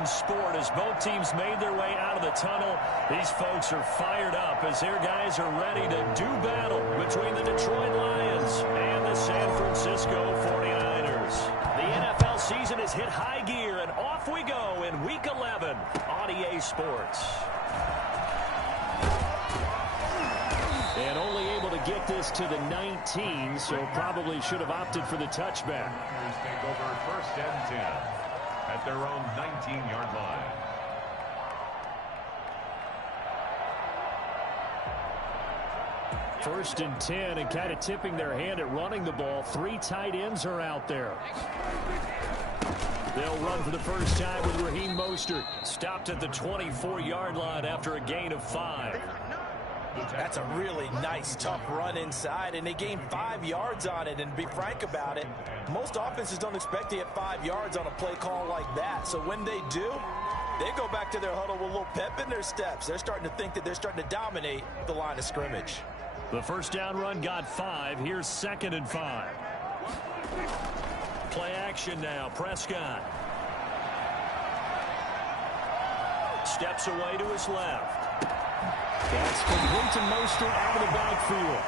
in sport as both teams made their way out of the tunnel. These folks are fired up as their guys are ready to do battle between the Detroit Lions and the San Francisco 49ers. The NFL season has hit high gear, and off we go in Week 11 on EA Sports. And only able to get this to the 19, so probably should have opted for the touchback. Take over 1st and 10 at their own 19-yard line. First and 10, and kind of tipping their hand at running the ball. 3 tight ends are out there. They'll run for the first time with Raheem Mostert. Stopped at the 24-yard line after a gain of 5. That's a really nice, tough run inside, and they gained 5 yards on it. And to be frank about it, most offenses don't expect to get 5 yards on a play call like that. So when they do, they go back to their huddle with a little pep in their steps. They're starting to think that they're starting to dominate the line of scrimmage. The first down run got 5. Here's 2nd and 5. Play action now. Prescott steps away to his left. That's complete to Mostert out of the backfield.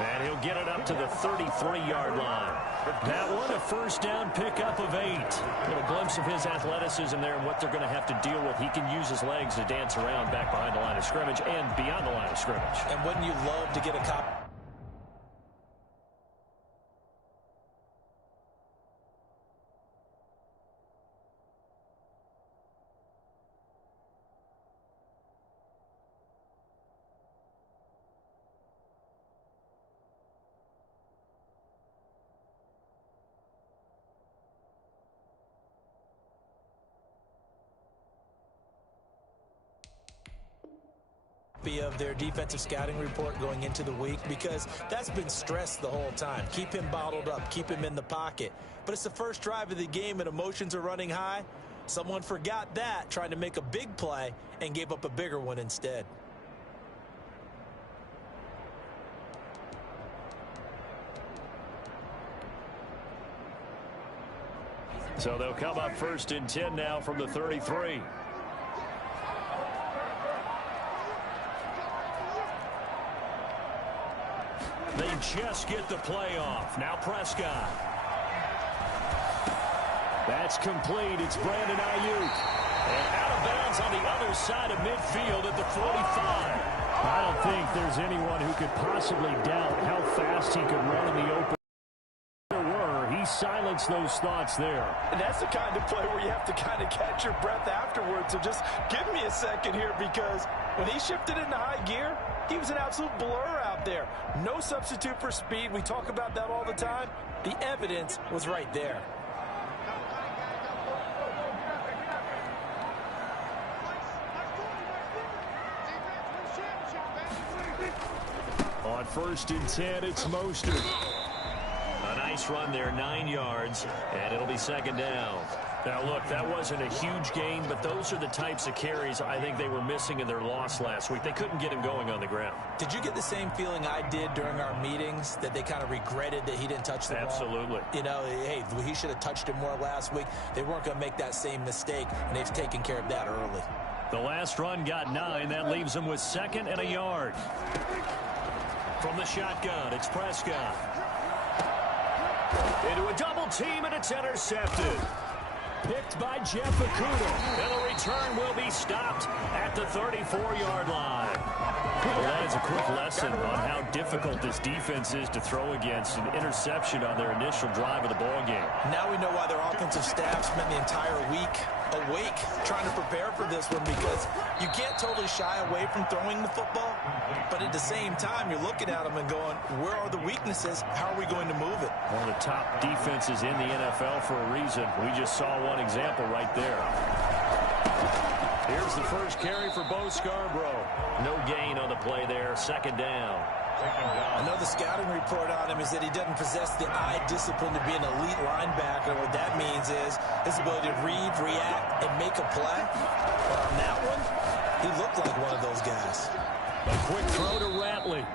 And he'll get it up to the 33-yard line. That one, a first down pickup of 8. A little glimpse of his athleticism there and what they're going to have to deal with. He can use his legs to dance around back behind the line of scrimmage and beyond the line of scrimmage. And wouldn't you love to get a copy? Of their defensive scouting report going into the week, because that's been stressed the whole time. Keep him bottled up, keep him in the pocket. But it's the first drive of the game and emotions are running high. Someone forgot that, trying to make a big play, and gave up a bigger one instead. So they'll come up 1st and 10 now from the 33. They just get the play off. Now Prescott. That's complete. It's Brandon Ayuk. And out of bounds on the other side of midfield at the 45. I don't think there's anyone who could possibly doubt how fast he could run in the open. He silenced those thoughts there. And that's the kind of play where you have to kind of catch your breath afterwards. So just give me a second here, because when he shifted into high gear, he was an absolute blur out there. No substitute for speed. We talk about that all the time. The evidence was right there. On 1st and 10, it's Mostert. A nice run there, 9 yards, and it'll be 2nd down. Now, look, that wasn't a huge gain, but those are the types of carries I think they were missing in their loss last week. They couldn't get him going on the ground. Did you get the same feeling I did during our meetings, that they kind of regretted that he didn't touch the ball? Absolutely. You know, hey, he should have touched it more last week. They weren't going to make that same mistake, and they've taken care of that early. The last run got 9. That leaves them with 2nd and a yard. From the shotgun, it's Prescott. Into a double team, and it's intercepted. Picked by Jeff Okudah. And the return will be stopped at the 34-yard line. Well, that is a quick lesson on how difficult this defense is to throw against. An interception on their initial drive of the ball game. Now we know why their offensive staff spent the entire week awake trying to prepare for this one, because you can't totally shy away from throwing the football, but at the same time you're looking at them and going, where are the weaknesses? How are we going to move it? One of the top defenses in the NFL for a reason. We just saw one example right there. Here's the first carry for Bo Scarborough. No gain on the play there. 2nd down. I know the scouting report on him is that he doesn't possess the eye discipline to be an elite linebacker. What that means is his ability to read, react, and make a play. But on that one, he looked like one of those guys. A quick throw to Ratley.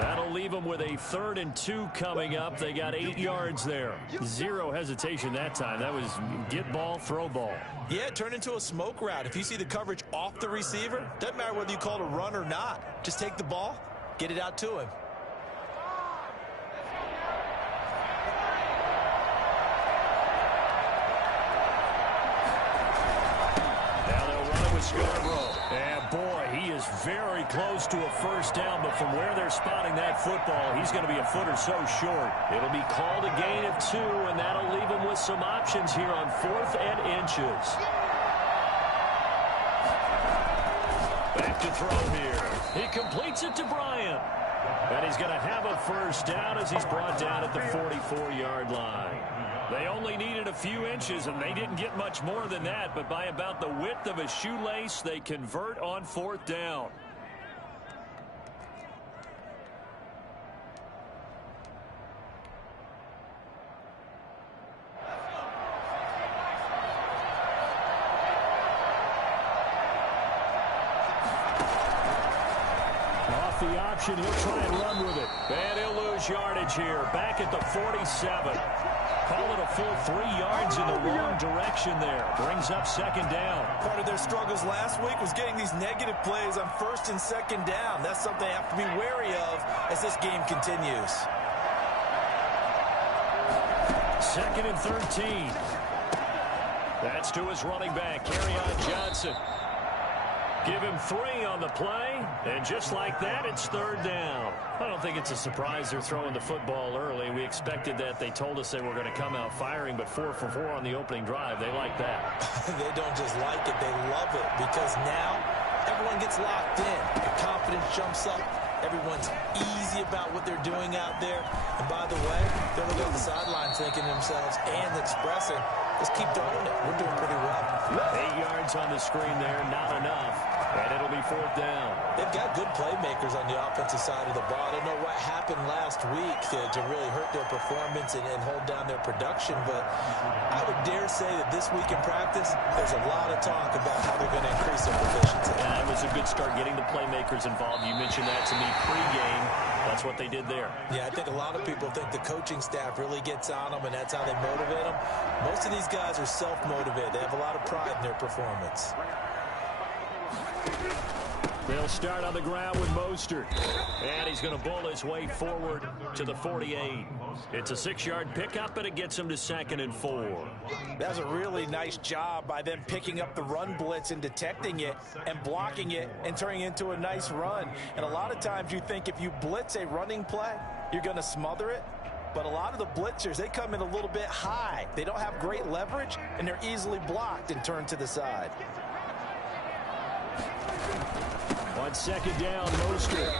That'll leave them with a 3rd and 2 coming up. They got 8 yards there. Zero hesitation that time. That was get ball, throw ball. Yeah, it turned into a smoke route. If you see the coverage off the receiver, doesn't matter whether you call it a run or not. Just take the ball, get it out to him. Now they'll run it with Scarborough. And boy, he is very close to a first down, but from where they're spotting that football, he's going to be a foot or so short. It'll be called a gain of 2, and that'll leave him with some options here on 4th and inches. Back to throw here. He completes it to Bryant. And he's going to have a first down as he's brought down at the 44-yard line. They only needed a few inches, and they didn't get much more than that, but by about the width of a shoelace, they convert on 4th down. Off the option, he'll try and run with it. And he'll lose yardage here, back at the 47. Call it a full 3 yards in the wrong direction there. Brings up 2nd down. Part of their struggles last week was getting these negative plays on 1st and 2nd down. That's something they have to be wary of as this game continues. 2nd and 13. That's to his running back, Kerryon Johnson. Give him 3 on the play, and just like that, it's 3rd down. I don't think it's a surprise they're throwing the football early. We expected that. They told us they were going to come out firing, but 4 for 4 on the opening drive. They like that. They don't just like it, they love it, because now everyone gets locked in. The confidence jumps up. Everyone's easy about what they're doing out there. And by the way, they're looking at the sideline thinking to themselves and expressing, let's keep throwing it. We're doing pretty well. 8 yards on the screen there, not enough. And it'll be 4th down. They've got good playmakers on the offensive side of the ball. I don't know what happened last week to really hurt their performance and hold down their production, but I would dare say that this week in practice, there's a lot of talk about how they're going to increase their proficiency. Yeah, it was a good start getting the playmakers involved. You mentioned that to me pregame. That's what they did there. Yeah, I think a lot of people think the coaching staff really gets on them, and that's how they motivate them. Most of these guys are self-motivated. They have a lot of pride in their performance. They'll start on the ground with Mostert. And he's going to bull his way forward to the 48. It's a 6-yard pickup, and it gets him to 2nd and 4. That's a really nice job by them picking up the run blitz and detecting it and blocking it and turning it into a nice run. And a lot of times you think if you blitz a running play, you're going to smother it. But a lot of the blitzers, they come in a little bit high. They don't have great leverage, and they're easily blocked and turned to the side. On 2nd down, Mostert.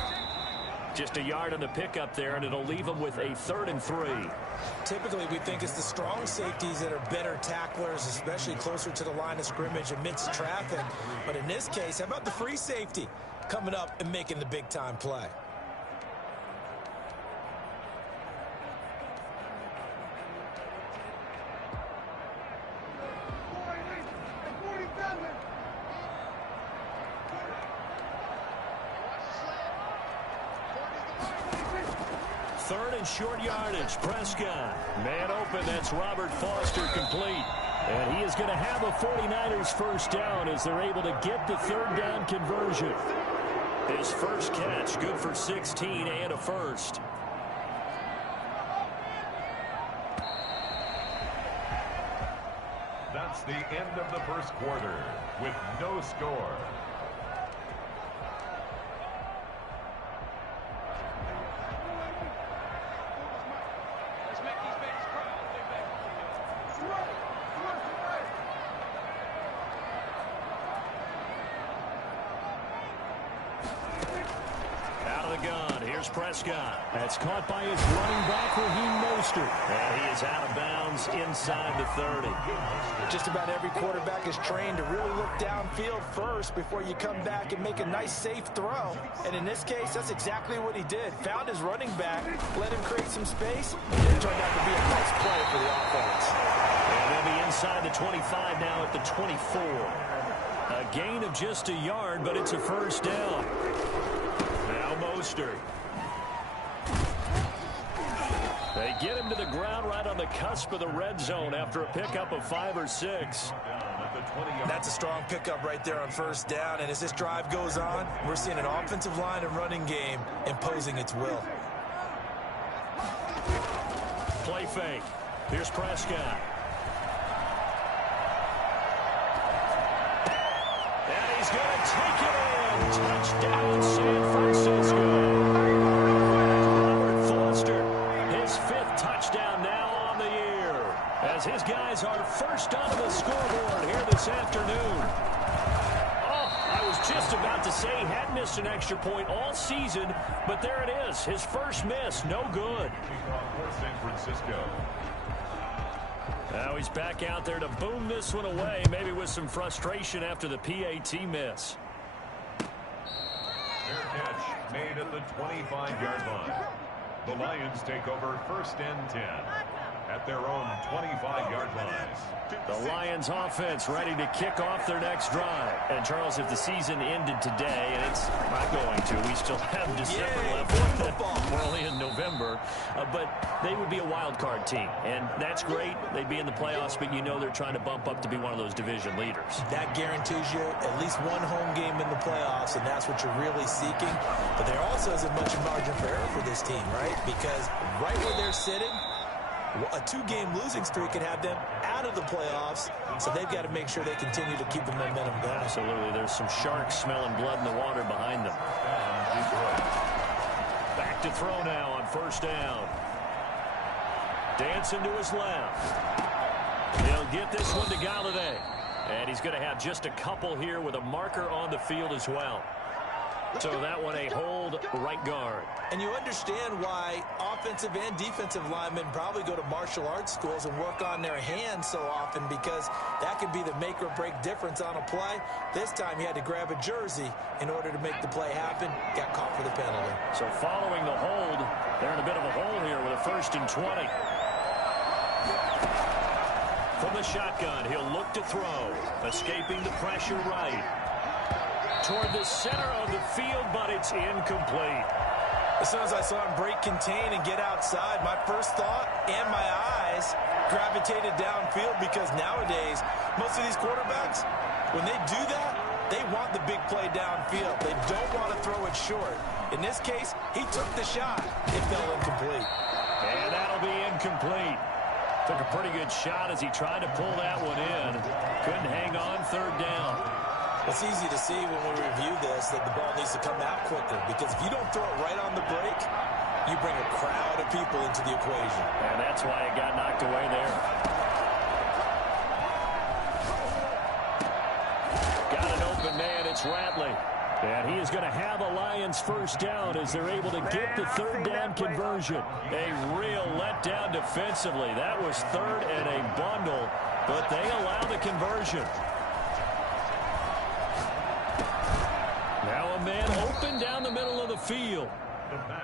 Just a yard on the pickup there, and it'll leave him with a 3rd and 3. Typically, we think it's the strong safeties that are better tacklers, especially closer to the line of scrimmage amidst traffic. But in this case, how about the free safety coming up and making the big-time play? Third and short yardage. Prescott. Man open. That's Robert Foster complete. And he is going to have a 49ers first down as they're able to get the 3rd down conversion. His first catch, good for 16 and a first. That's the end of the first quarter with no score. Prescott. That's caught by his running back, Raheem Mostert. And he is out of bounds inside the 30. Just about every quarterback is trained to really look downfield first before you come back and make a nice, safe throw. And in this case, that's exactly what he did. Found his running back, let him create some space, and it turned out to be a nice play for the offense. And they'll be inside the 25 now at the 24. A gain of just a yard, but it's a first down. Now Mostert. They get him to the ground right on the cusp of the red zone after a pickup of 5 or 6. That's a strong pickup right there on first down. And as this drive goes on, we're seeing an offensive line and running game imposing its will. Play fake. Here's Prescott. And he's going to take it in. Touchdown, San Francisco. Robert Foster, his 5th touchdown now on the year, as his guys are first onto the scoreboard here this afternoon. Oh, I was just about to say he hadn't missed an extra point all season, but there it is. His first miss, no good. San Francisco. Now he's back out there to boom this one away, maybe with some frustration after the PAT miss. Fair catch made at the 25-yard line. The Lions take over 1st and 10 at their own 25-yard line. The Lions offense ready to kick off their next drive. And Charles, if the season ended today, and it's not going to, we still have December left. We're only in November. But they would be a wild card team. And that's great. They'd be in the playoffs, but you know they're trying to bump up to be one of those division leaders. That guarantees you at least one home game in the playoffs, and that's what you're really seeking. But there also isn't much margin for error for this team, right? Because right where they're sitting, a 2-game losing streak could have them out of the playoffs, so they've got to make sure they continue to keep the momentum going. Absolutely. There's some sharks smelling blood in the water behind them. Back to throw now on first down. Dancing to his left. He'll get this one to Galladay. And he's going to have just a couple here with a marker on the field as well. So that one a hold right guard. And you understand why offensive and defensive linemen probably go to martial arts schools and work on their hands so often, because that can be the make or break difference on a play. This time he had to grab a jersey in order to make the play happen. Got caught for the penalty. So following the hold, they're in a bit of a hole here with a 1st and 20. From the shotgun, he'll look to throw. Escaping the pressure right. Toward the center of the field, but it's incomplete. As soon as I saw him break contain and get outside, my first thought and my eyes gravitated downfield, because nowadays, most of these quarterbacks, when they do that, they want the big play downfield. They don't want to throw it short. In this case, he took the shot. It fell incomplete. And that'll be incomplete. Took a pretty good shot as he tried to pull that one in. Couldn't hang on 3rd down. It's easy to see when we review this that the ball needs to come out quicker, because if you don't throw it right on the break, you bring a crowd of people into the equation. And that's why it got knocked away there. Got an open man. It's Ratley. And he is going to have a Lions first down as they're able to get the 3rd down conversion. A real letdown defensively. That was 3rd and a bundle, but they allow the conversion. Now a man open down the middle of the field.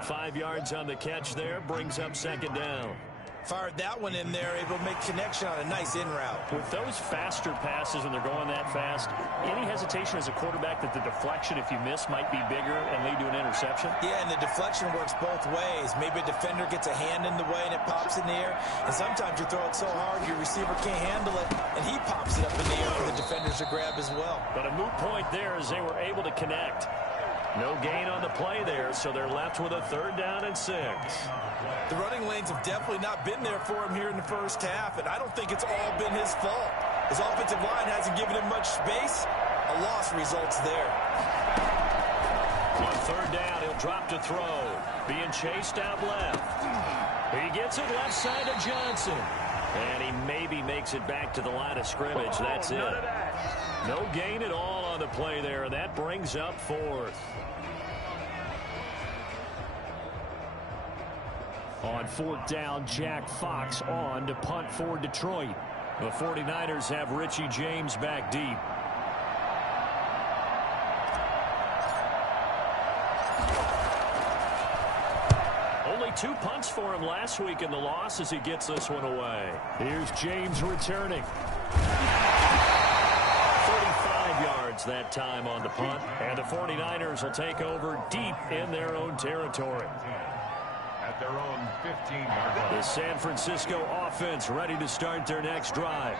5 yards on the catch there, brings up 2nd down. Fired that one in there, able to make connection on a nice in route. With those faster passes and they're going that fast, any hesitation as a quarterback that the deflection, if you miss, might be bigger and lead to an interception? Yeah, and the deflection works both ways. Maybe a defender gets a hand in the way and it pops in the air. And sometimes you throw it so hard your receiver can't handle it, and he pops it up in the air for the defenders to grab as well. But a moot point there as they were able to connect. No gain on the play there, so they're left with a 3rd down and 6. The running lanes have definitely not been there for him here in the first half, and I don't think it's all been his fault. His offensive line hasn't given him much space. A loss results there. On 3rd down, he'll drop to throw. Being chased out left. He gets it left side of Johnson. And he maybe makes it back to the line of scrimmage. That's it. No gain at all on the play there, and that brings up 4th. On 4th down, Jack Fox on to punt for Detroit. The 49ers have Richie James back deep. Only 2 punts for him last week in the loss as he gets this one away. Here's James returning. 35 yards that time on the punt. And the 49ers will take over deep in their own territory. at their own 15-yard line. The San Francisco offense ready to start their next drive.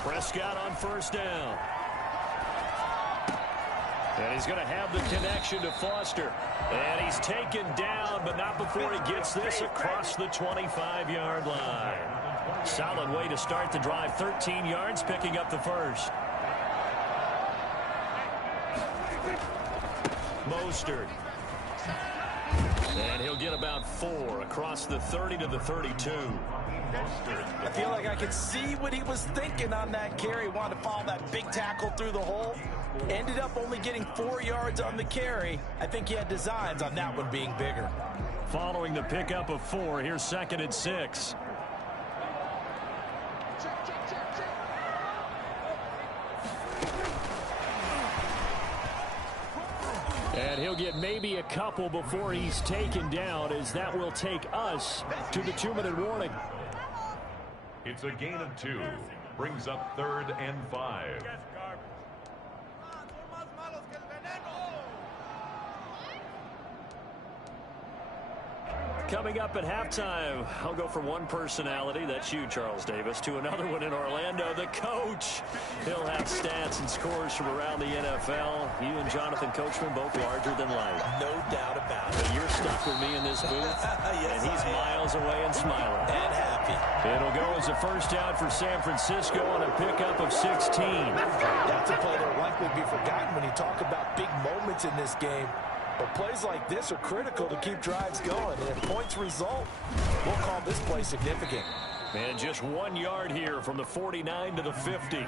Prescott on first down. And he's going to have the connection to Foster. And he's taken down, but not before he gets this across the 25-yard line. Solid way to start the drive. 13 yards, picking up the first. Mostert. And he'll get about 4 across the 30 to the 32. I feel like I could see what he was thinking on that carry. Wanted to follow that big tackle through the hole. Ended up only getting 4 yards on the carry. I think he had designs on that one being bigger. Following the pickup of 4, here's 2nd and 6. And he'll get maybe a couple before he's taken down, as that will take us to the 2-minute warning. It's a gain of 2. Brings up 3rd and 5. Coming up at halftime, I'll go from one personality, that's you, Charles Davis, to another one in Orlando, the coach. He'll have stats and scores from around the NFL. You and Jonathan Coachman both larger than life. No doubt about it. But you're stuck with me in this booth, yes, and he's miles away and smiling. And happy. It'll go as a first down for San Francisco on a pickup of 16. That's a play that will likely be forgotten when you talk about big moments in this game. But plays like this are critical to keep drives going. And if points result, we'll call this play significant. And just 1 yard here from the 49 to the 50.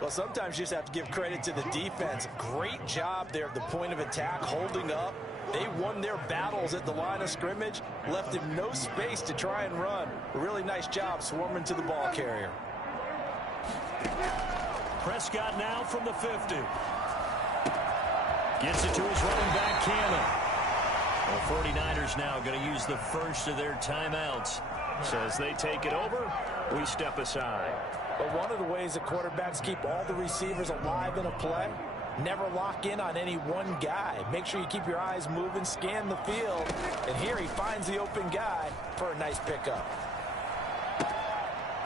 Well, sometimes you just have to give credit to the defense. Great job there at the point of attack, holding up. They won their battles at the line of scrimmage, left him no space to try and run. A really nice job swarming to the ball carrier. Prescott now from the 50. Gets it to his running back, Cannon. The 49ers now going to use the first of their timeouts. So as they take it over, we step aside. But one of the ways that quarterbacks keep all the receivers alive in a play, never lock in on any one guy. Make sure you keep your eyes moving, scan the field. And here he finds the open guy for a nice pickup.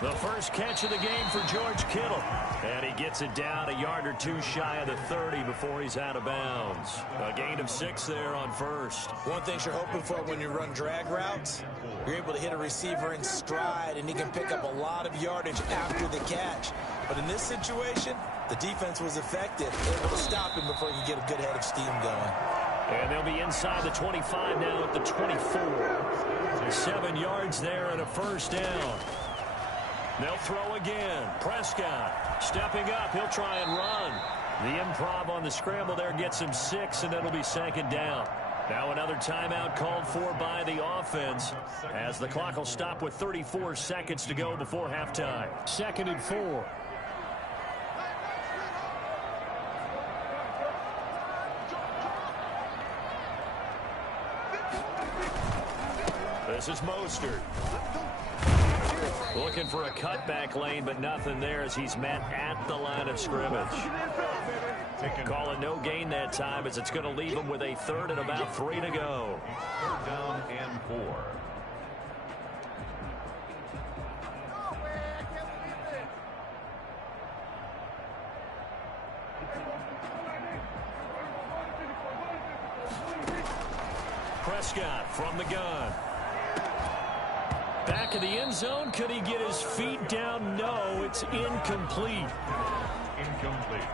The first catch of the game for George Kittle. And he gets it down a yard or 2 shy of the 30 before he's out of bounds. A gain of 6 there on first. One thing you're hoping for when you run drag routes, you're able to hit a receiver in stride, and he can pick up a lot of yardage after the catch. But in this situation, the defense was effective, able to stop him before he could get a good head of steam going. And they'll be inside the 25 now at the 24. 7 yards there and a first down. They'll throw again. Prescott stepping up. He'll try and run. The improv on the scramble there gets him 6, and it'll be 2nd down. Now another timeout called for by the offense, as the clock will stop with 34 seconds to go before halftime. 2nd and 4. This is Mostert. Looking for a cutback lane, but nothing there as he's met at the line of scrimmage. Calling no gain that time, as it's going to leave him with a 3rd and about 3 to go. 3rd down and 4. Prescott from the gun. Back in the end zone. Could he get his feet down? No, it's incomplete. Incomplete.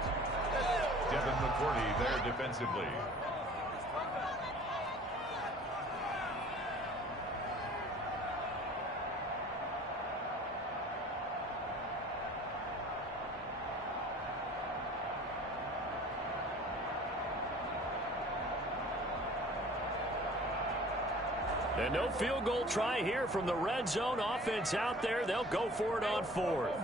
Devin McCourty there defensively. And no field goal try here from the red zone offense out there. They'll go for it on 4th.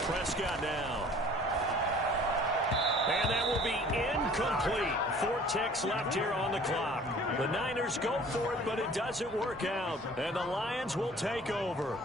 Prescott now. And that will be incomplete. 4 ticks left here on the clock. The Niners go for it, but it doesn't work out. And the Lions will take over.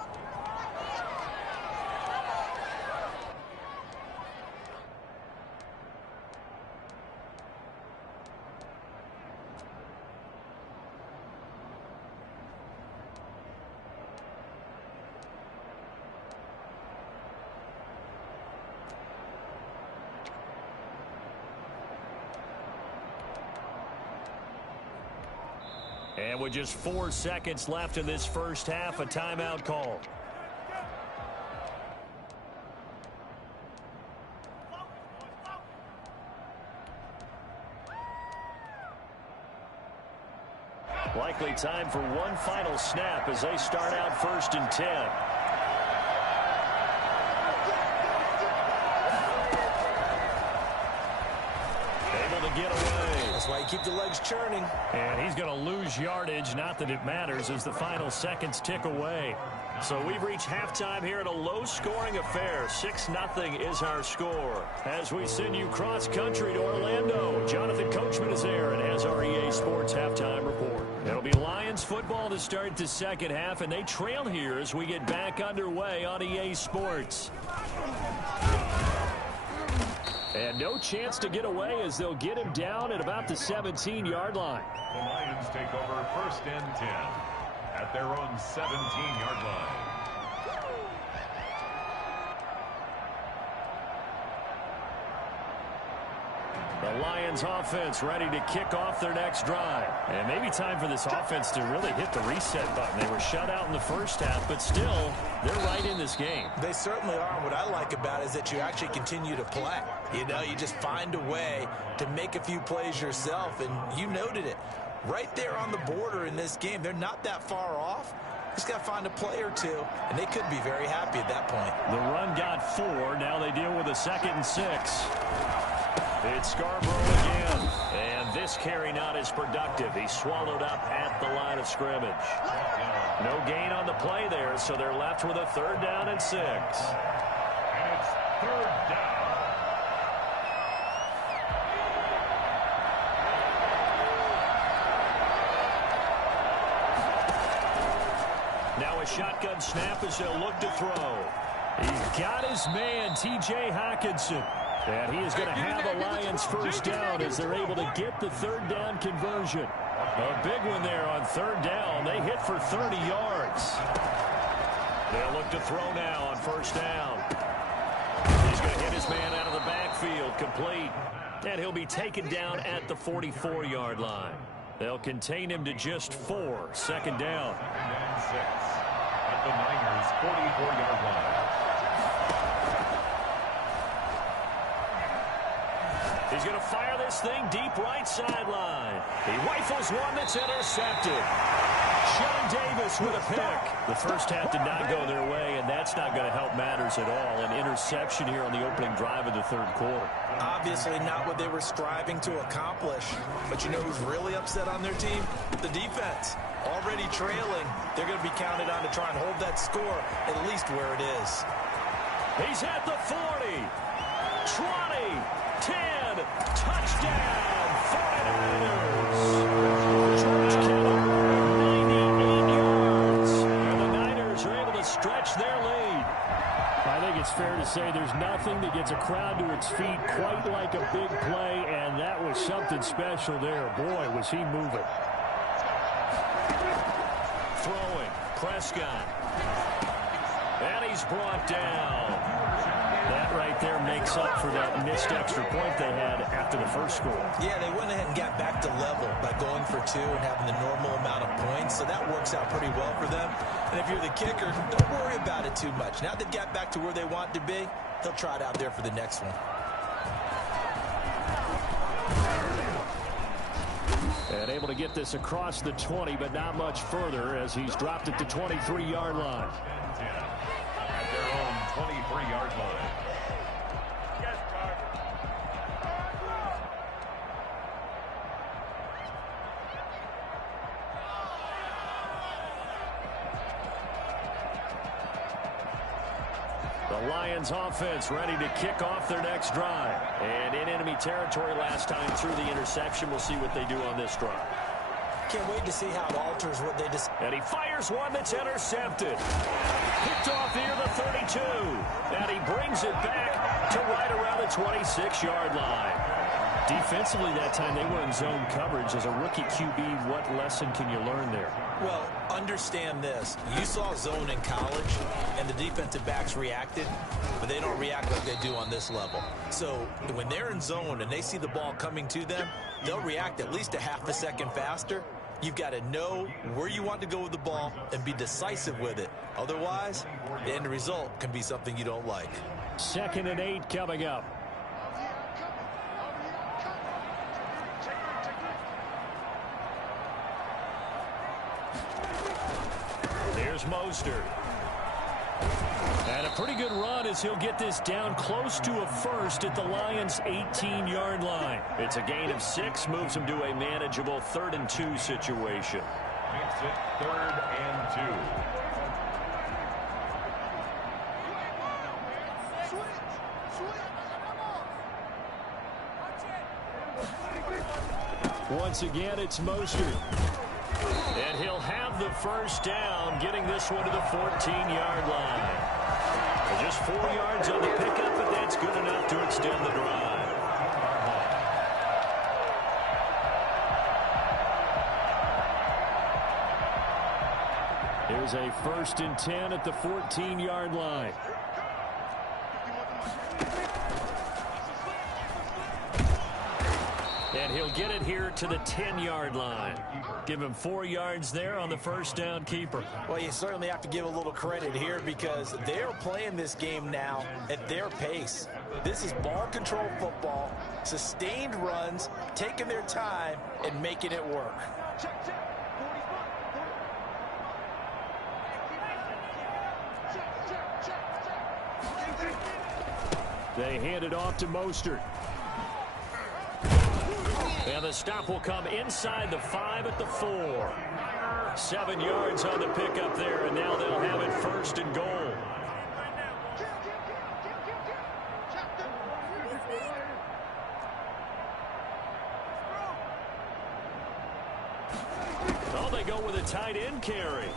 And with just 4 seconds left in this first half, a timeout call. Likely time for one final snap as they start out 1st and 10. Able to get away. That's why you keep the legs churning. And he's going to lose yardage. Not that it matters as the final seconds tick away. So we've reached halftime here in a low-scoring affair. 6-0 is our score. As we send you cross-country to Orlando, Jonathan Coachman is there and has our EA Sports halftime report. It'll be Lions football to start the second half, and they trail here as we get back underway on EA Sports. And no chance to get away as they'll get him down at about the 17-yard line. The Lions take over 1st and 10 at their own 17-yard line. The Lions offense ready to kick off their next drive. And maybe time for this offense to really hit the reset button. They were shut out in the first half, but still, they're right in this game. They certainly are. What I like about it is that you actually continue to play. You know, you just find a way to make a few plays yourself, and you noted it. Right there on the border in this game, they're not that far off. Just got to find a play or two, and they could be very happy at that point. The run got 4. Now they deal with a 2nd and 6. It's Scarborough again, and this carry not as productive. He's swallowed up at the line of scrimmage. No gain on the play there, so they're left with a 3rd down and 6. And it's 3rd down. Now a shotgun snap as they'll look to throw. He's got his man, T.J. Hockenson. And he is going to have the Lions 1st down as they're able to get the 3rd down conversion. A big one there on 3rd down. They hit for 30 yards. They'll look to throw now on 1st down. He's going to hit his man out of the backfield, complete. And he'll be taken down at the 44-yard line. They'll contain him to just 4, 2nd down. 2nd and 6 at the Niners' 44-yard line. He's going to fire this thing deep right sideline. He rifles one that's intercepted. Sean Davis with a pick. The first half did not go their way, and that's not going to help matters at all. An interception here on the opening drive of the 3rd quarter. Obviously not what they were striving to accomplish. But you know who's really upset on their team? The defense. Already trailing. They're going to be counted on to try and hold that score at least where it is. He's at the 40. 20. 10. Touchdown. 49ers. George Kittle, 98 yards. And the Niners are able to stretch their lead. I think it's fair to say there's nothing that gets a crowd to its feet quite like a big play, and that was something special there. Boy, was he moving. Throwing. Prescott. And he's brought down. That right there makes up for that missed extra point they had after the first score. Yeah, they went ahead and got back to level by going for 2 and having the normal amount of points, so that works out pretty well for them. And if you're the kicker, don't worry about it too much. Now they've got back to where they want to be, they'll try it out there for the next one. And able to get this across the 20, but not much further as he's dropped at the 23-yard line. At their own 23-yard line. The Lions offense ready to kick off their next drive. And in enemy territory last time through the interception. We'll see what they do on this drive. Can't wait to see how it alters what they just... And he fires one that's intercepted. Picked off near the 32. And he brings it back to right around the 26-yard line. Defensively that time, they were in zone coverage. As a rookie QB, what lesson can you learn there? Well, understand this. You saw zone in college, and the defensive backs reacted, but they don't react like they do on this level. So when they're in zone and they see the ball coming to them, they'll react at least a half a second faster. You've got to know where you want to go with the ball and be decisive with it. Otherwise, the end result can be something you don't like. 2nd and 8 coming up. Here's Mostert. And a pretty good run as he'll get this down close to a first at the Lions' 18-yard line. It's a gain of 6, moves him to a manageable 3rd and 2 situation. Makes it 3rd and 2. Once again, it's Mostert. And he'll have the first down, getting this one to the 14-yard line. Just 4 yards on the pickup, but that's good enough to extend the drive. Here's a 1st and 10 at the 14-yard line. And he'll get it here to the 10-yard line. Give him 4 yards there on the first down keeper. Well, you certainly have to give a little credit here because they're playing this game now at their pace. This is ball control football, sustained runs, taking their time, and making it work. They hand it off to Mostert. And the stop will come inside the 5 at the 4. 7 yards on the pickup there, and now they'll have it 1st and goal. Oh, they go with a tight end carry.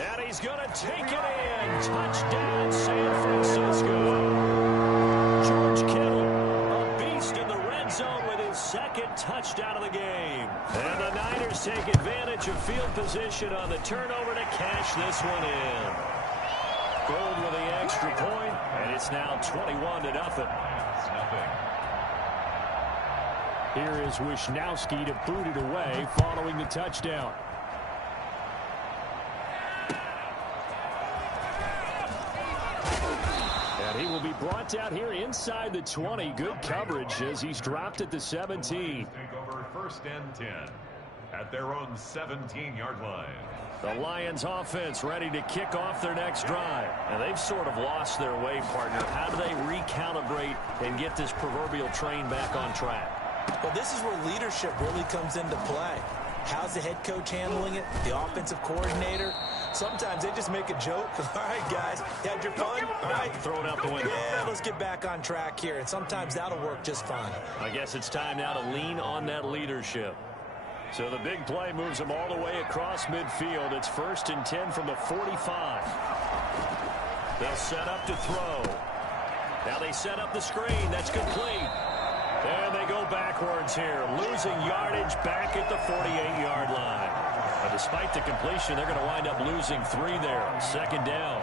And he's going to take it in. Touchdown, San Francisco. George Kittle, a beast in the red zone with his 2nd touchdown of the game. And the Niners take advantage of field position on the turnover to cash this one in. Gold with the extra point, and it's now 21-0. Here is Wisnowski to boot it away following the touchdown. And he will be brought down here inside the 20. Good coverage as he's dropped at the 17. Take over 1st and 10 at their own 17-yard line. The Lions offense ready to kick off their next drive. And they've sort of lost their way, partner. How do they recalibrate and get this proverbial train back on track? Well, this is where leadership really comes into play. How's the head coach handling it? The offensive coordinator? Sometimes they just make a joke. All right, guys, you had your fun? All right, throw it out the window. Yeah, let's get back on track here. And sometimes that'll work just fine. I guess it's time now to lean on that leadership. So the big play moves them all the way across midfield. It's 1st and 10 from the 45. They'll set up to throw. Now they set up the screen. That's complete. And they go backwards here, losing yardage back at the 48-yard line. But despite the completion, they're going to wind up losing 3 there. 2nd down.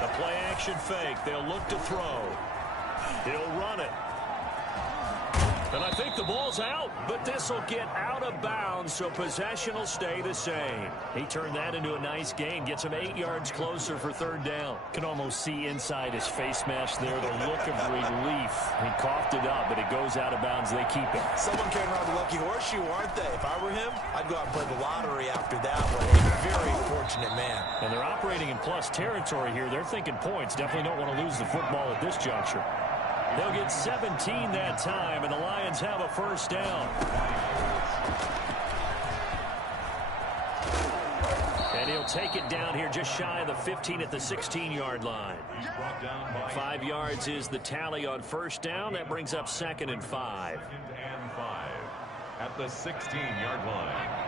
The play-action fake. They'll look to throw. He'll run it. And I think the ball's out, but this will get out of bounds, so possession will stay the same. He turned that into a nice gain, gets him 8 yards closer for 3rd down. Can almost see inside his face mask there the look of relief. He coughed it up, but it goes out of bounds. They keep it. Someone carrying around the lucky horseshoe, aren't they? If I were him, I'd go out and play the lottery after that one. A very fortunate man. And they're operating in plus territory here. They're thinking points. Definitely don't want to lose the football at this juncture. They'll get 17 that time, and the Lions have a 1st down. And he'll take it down here just shy of the 15 at the 16-yard line. 5 yards is the tally on 1st down. That brings up 2nd and 5. 2nd and 5 at the 16-yard line.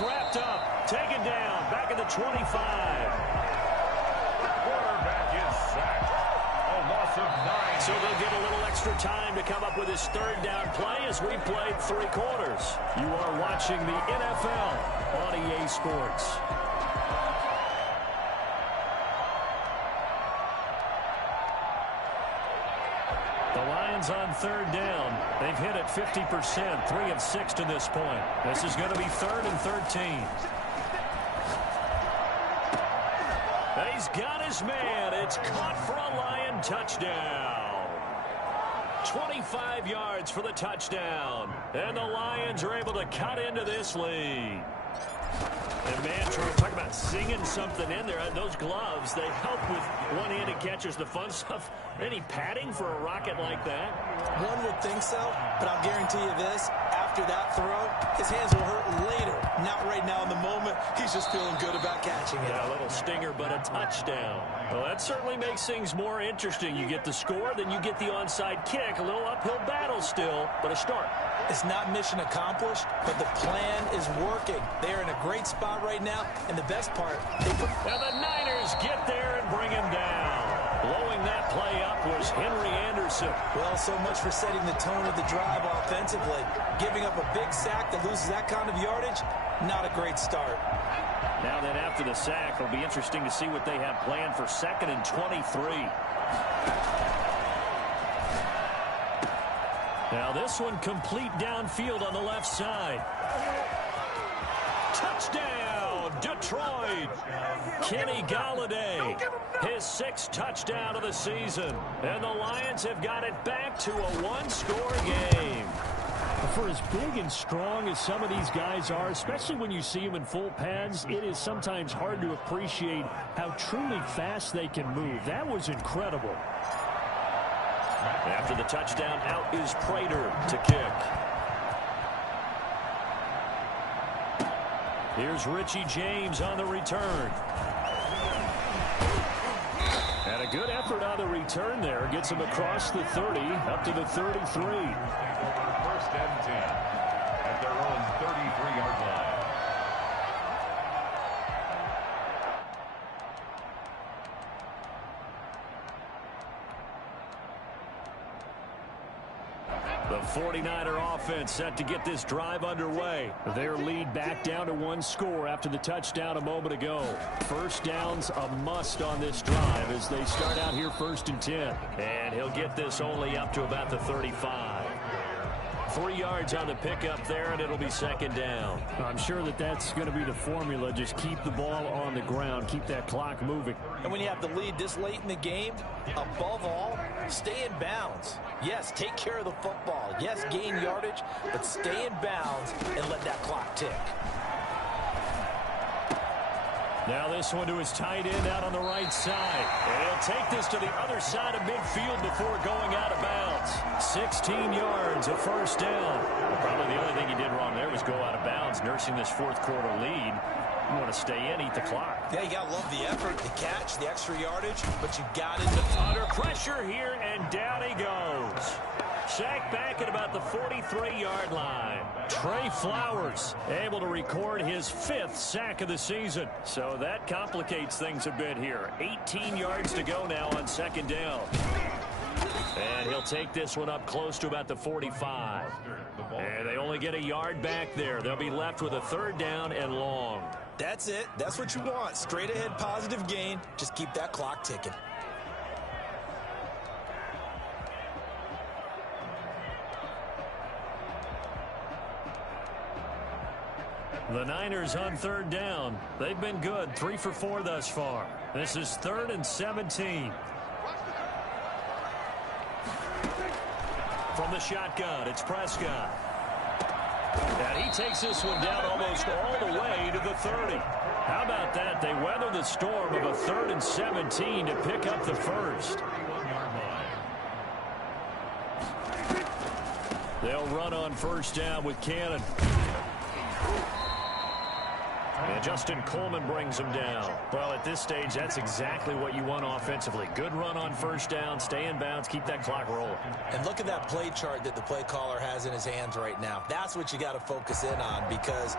Wrapped up, taken down, back at the 25. Quarterback is sacked. A loss of 9. So they'll get a little extra extra time to come up with his third down play as we played 3 quarters. You are watching the NFL on EA Sports. The Lions on third down. They've hit it 50%, 3 of 6 to this point. This is going to be 3rd and 13. He's got his man. It's caught for a Lion touchdown. 25 yards for the touchdown. And the Lions are able to cut into this lead. And, man, talk about singing something in there. Those gloves, they help with one-handed catches, the fun stuff. Any padding for a rocket like that? One would think so, but I'll guarantee you this. After that throw, his hands will hurt later. Not right now in the moment. He's just feeling good about catching it. Yeah, a little stinger, but a touchdown. Well, that certainly makes things more interesting. You get the score, then you get the onside kick. A little uphill battle still, but a start. It's not mission accomplished, but the plan is working. They're in a great spot right now, and the best part, and the Niners get there and bring him down. Blowing that play up was Henry Anderson. Well, so much for setting the tone of the drive offensively. Giving up a big sack that loses that kind of yardage, not a great start. Now then, after the sack, it'll be interesting to see what they have planned for 2nd and 23. Now this one complete downfield on the left side. Touchdown, Detroit. Kenny Golladay, his 6th touchdown of the season. And the Lions have got it back to a 1-score game. For as big and strong as some of these guys are, especially when you see them in full pads, it is sometimes hard to appreciate how truly fast they can move. That was incredible. After the touchdown, out is Prater to kick. Here's Richie James on the return. And a good effort on the return there. Gets him across the 30, up to the 33. 1st and 10 at their own 33-yard line. The 49er offense set to get this drive underway. Their lead back down to 1 score after the touchdown a moment ago. First down's a must on this drive as they start out here 1st and 10. And he'll get this only up to about the 35. 3 yards on the pickup there, and it'll be 2nd down. I'm sure that that's going to be the formula. Just keep the ball on the ground. Keep that clock moving. And when you have the lead this late in the game, above all, stay in bounds. Yes, take care of the football. Yes, gain yardage, but stay in bounds and let that clock tick. Now this one to his tight end out on the right side. And he'll take this to the other side of midfield before going out of bounds. 16 yards, a 1st down. Well, probably the only thing he did wrong there was go out of bounds, nursing this 4th quarter lead. You want to stay in, eat the clock. Yeah, you got to love the effort, the catch, the extra yardage, but you got it under pressure here, and down he goes. Sacked back at about the 43-yard line. Trey Flowers able to record his 5th sack of the season. So that complicates things a bit here. 18 yards to go now on 2nd down. And he'll take this one up close to about the 45. And they only get a yard back there. They'll be left with a 3rd down and long. That's it. That's what you want. Straight ahead positive gain. Just keep that clock ticking. The Niners on 3rd down. They've been good, 3 for 4 thus far. This is 3rd and 17. From the shotgun, it's Prescott. And he takes this one down almost all the way to the 30. How about that? They weather the storm of a 3rd and 17 to pick up the 1st. They'll run on 1st down with Cannon. And Justin Coleman brings him down. Well, at this stage, that's exactly what you want offensively. Good run on first down, stay in bounds, keep that clock rolling. And look at that play chart that the play caller has in his hands right now. That's what you got to focus in on, because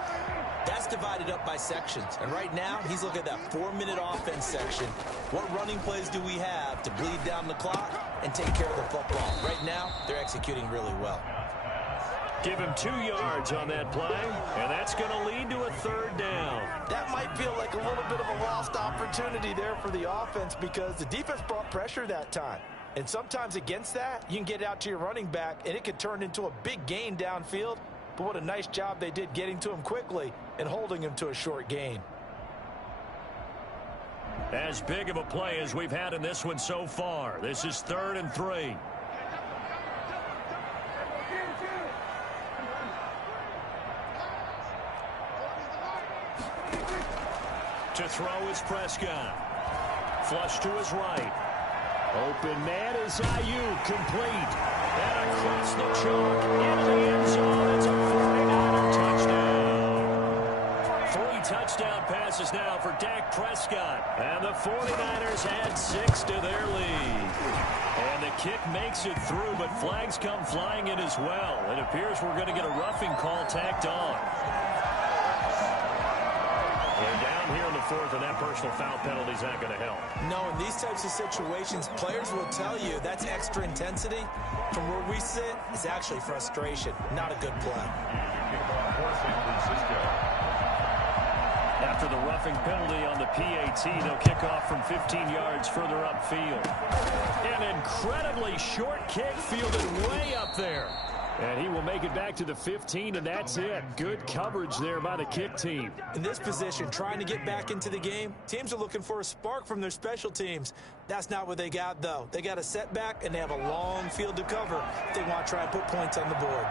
that's divided up by sections. And right now, he's looking at that 4-minute offense section. What running plays do we have to bleed down the clock and take care of the football? Right now, they're executing really well. Give him 2 yards on that play, and that's going to lead to a third down. That might feel like a little bit of a lost opportunity there for the offense, because the defense brought pressure that time. And sometimes against that, you can get out to your running back, and it could turn into a big gain downfield. But what a nice job they did getting to him quickly and holding him to a short gain. As big of a play as we've had in this one so far. This is 3rd and 3. To throw is Prescott. Flush to his right. Open man is Ayuk, complete. And across the chalk into the end zone. It's a 49er touchdown. 3 touchdown passes now for Dak Prescott. And the 49ers add 6 to their lead. And the kick makes it through, but flags come flying in as well. It appears we're going to get a roughing call tacked on. They're down here in the 4th, and that personal foul penalty is not going to help. No, in these types of situations, players will tell you that's extra intensity. From where we sit, it's actually frustration, not a good play. After the roughing penalty on the PAT, they'll kick off from 15 yards further upfield. An incredibly short kick fielded way up there. And he will make it back to the 15, and that's it. Good coverage there by the kick team. In this position, trying to get back into the game, teams are looking for a spark from their special teams. That's not what they got, though. They got a setback, and they have a long field to cover if they want to try and put points on the board.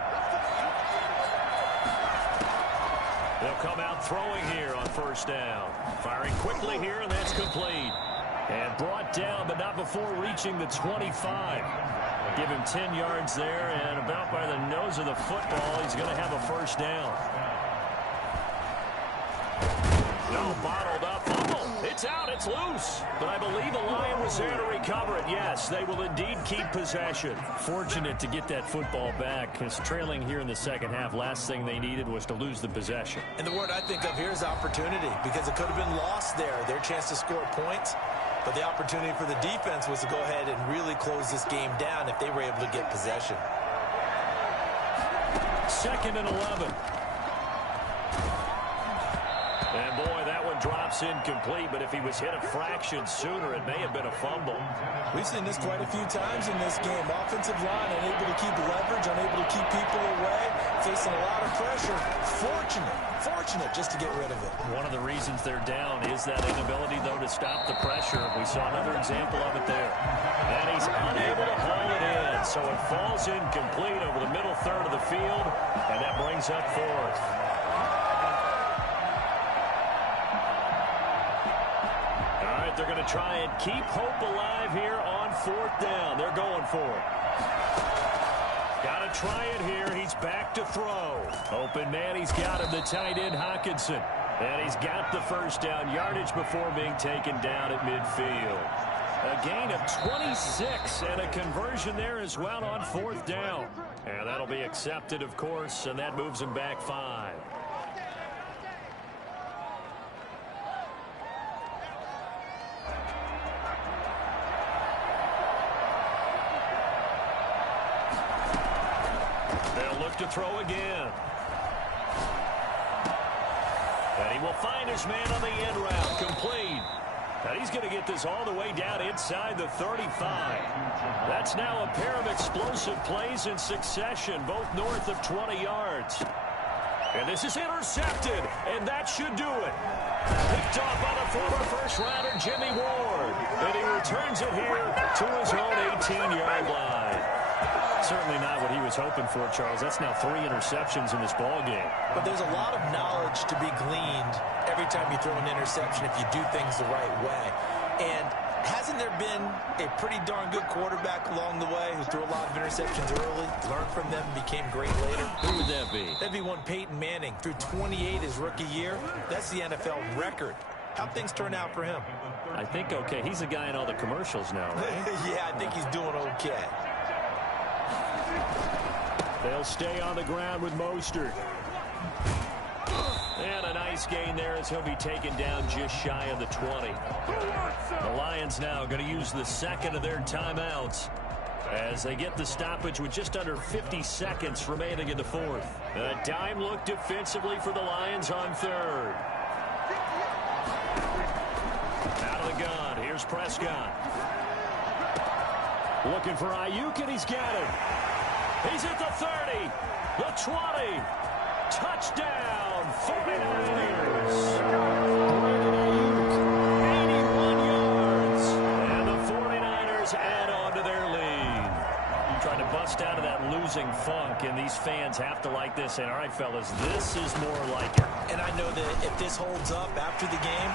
They'll come out throwing here on first down. Firing quickly here, and that's complete. And brought down, but not before reaching the 25. Give him 10 yards there, and about by the nose of the football, he's going to have a first down. No, bottled up fumble. It's out, it's loose. But I believe the Lion was there to recover it. Yes, they will indeed keep possession. Fortunate to get that football back, because trailing here in the second half, last thing they needed was to lose the possession. And the word I think of here is opportunity, because it could have been lost there, their chance to score points. But the opportunity for the defense was to go ahead and really close this game down if they were able to get possession. 2nd and 11. And boy, that one drops incomplete, but if he was hit a fraction sooner, it may have been a fumble. We've seen this quite a few times in this game. Offensive line unable to keep leverage, unable to keep people away, facing a lot of pressure. Fortunate just to get rid of it. One of the reasons they're down is that inability, though, to stop the pressure. We saw another example of it there. And he's unable to haul it in, so it falls incomplete over the middle third of the field, and that brings up 4th. They're going to try and keep hope alive here on 4th down. They're going for it. Got to try it here. He's back to throw. Open man, he's got him, the tight end Hockenson. And he's got the first down yardage before being taken down at midfield. A gain of 26 and a conversion there as well on 4th down. And that'll be accepted, of course, and that moves him back 5. To throw again. And he will find his man on the end route, complete. And he's going to get this all the way down inside the 35. That's now a pair of explosive plays in succession, both north of 20 yards. And this is intercepted, and that should do it. Picked off by the former first-rounder Jimmy Ward. And he returns it here to his own 18-yard line. Certainly not what he was hoping for, Charles. That's now 3 interceptions in this ball game. But there's a lot of knowledge to be gleaned every time you throw an interception if you do things the right way. And hasn't there been a pretty darn good quarterback along the way who threw a lot of interceptions early, learned from them, and became great later? Who would that be? That'd be one Peyton Manning. Threw 28 his rookie year. That's the NFL record. How'd things turn out for him? I think okay. He's a guy in all the commercials now, right? Yeah, I think he's doing okay. They'll stay on the ground with Mostert. And a nice gain there as he'll be taken down just shy of the 20. The Lions now going to use the second of their timeouts as they get the stoppage with just under 50 seconds remaining in the fourth. A dime look defensively for the Lions on third. Out of the gun, here's Prescott. Looking for Ayuk, and he's got it. He's at the 30, the 20. Touchdown, 49ers. 81 yards. And the 49ers add on to their lead. Trying to bust out of that losing funk, and these fans have to like this. And all right, fellas, this is more like it. And I know that if this holds up after the game,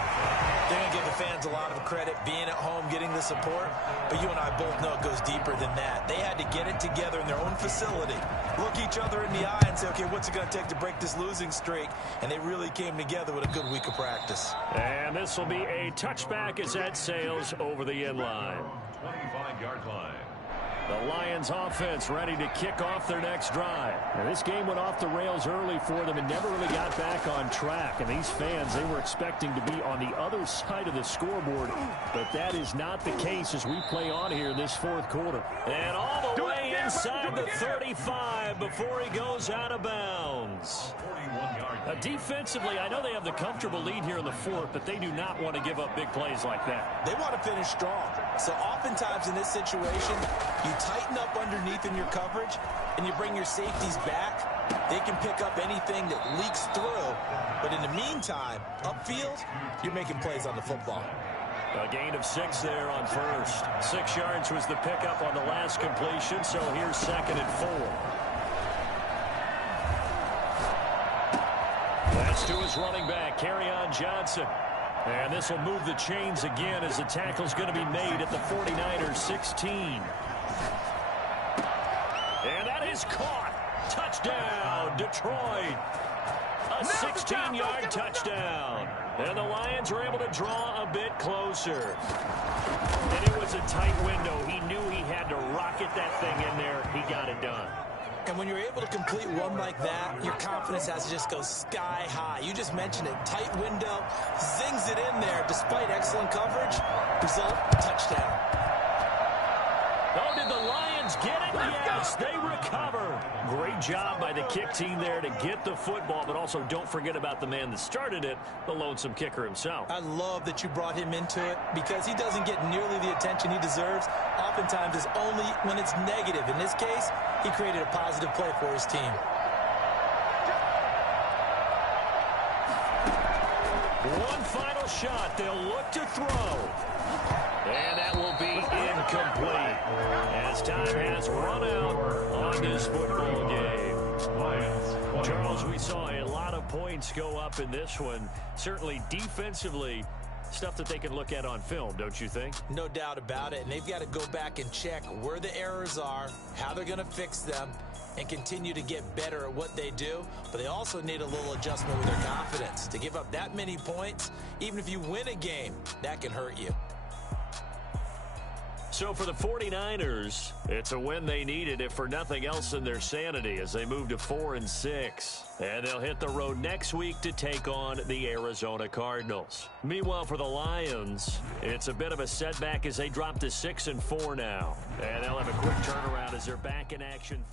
they're going to give the fans a lot of credit being at home, getting the support. But you and I both know it goes deeper than that. They had to get it together in their own facility, look each other in the eye and say, okay, what's it going to take to break this losing streak? And they really came together with a good week of practice. And this will be a touchback as that sails over the end line. 25-yard line. The Lions offense ready to kick off their next drive. Now, this game went off the rails early for them and never really got back on track. And these fans, they were expecting to be on the other side of the scoreboard. But that is not the case as we play on here this fourth quarter. And all the way inside the 35 before he goes out of bounds. Defensively, I know they have the comfortable lead here in the fourth, but they do not want to give up big plays like that. They want to finish strong. So oftentimes in this situation, you tighten up underneath in your coverage, and you bring your safeties back. They can pick up anything that leaks through. But in the meantime, upfield, you're making plays on the football. A gain of 6 there on first. 6 yards was the pickup on the last completion, so here's 2nd and 4. That's to his running back, Kerryon Johnson. And this will move the chains again as the tackle's going to be made at the 49ers 16. And that is caught. Touchdown, Detroit. A 16-yard touchdown. And the Lions were able to draw a bit closer. And it was a tight window. He knew he had to rocket that thing in there. He got it done. And when you're able to complete one like that, your confidence has to just go sky high. You just mentioned it. Tight window, zings it in there despite excellent coverage. Result, touchdown. Oh, did the Lions get it? Yes, they recover. Great job by the kick team there to get the football, but also don't forget about the man that started it, the lonesome kicker himself. I love that you brought him into it because he doesn't get nearly the attention he deserves. Oftentimes it's only when it's negative. In this case, he created a positive play for his team. One final shot. They'll look to throw. And that will be incomplete as time has run out on this football game. Charles, we saw a lot of points go up in this one. Certainly defensively, stuff that they can look at on film, don't you think? No doubt about it. And they've got to go back and check where the errors are, how they're going to fix them, and continue to get better at what they do. But they also need a little adjustment with their confidence. To give up that many points, even if you win a game, that can hurt you. So for the 49ers, it's a win they needed, if for nothing else than their sanity, as they move to 4-6. And they'll hit the road next week to take on the Arizona Cardinals. Meanwhile, for the Lions, it's a bit of a setback as they drop to 6-4 now. And they'll have a quick turnaround as they're back in action.